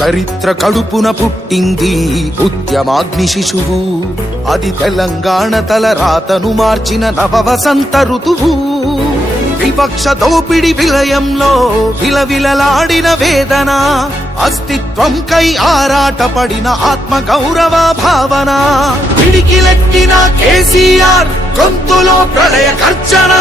చరిత్ర కడుపున పుట్టింది ఉద్యమాగ్ని శిశువు. అది తెలంగాణ తల రాతను మార్చిన నవవసంత ఋతువు. వివక్ష దోపిడి విలయంలో విలవిలలాడిన వేదన, అస్తిత్వం కై ఆరాటపడిన ఆత్మ గౌరవ భావన. పిడికిలెట్టిన కేసీఆర్ గొంతులో ప్రళయ గర్జన.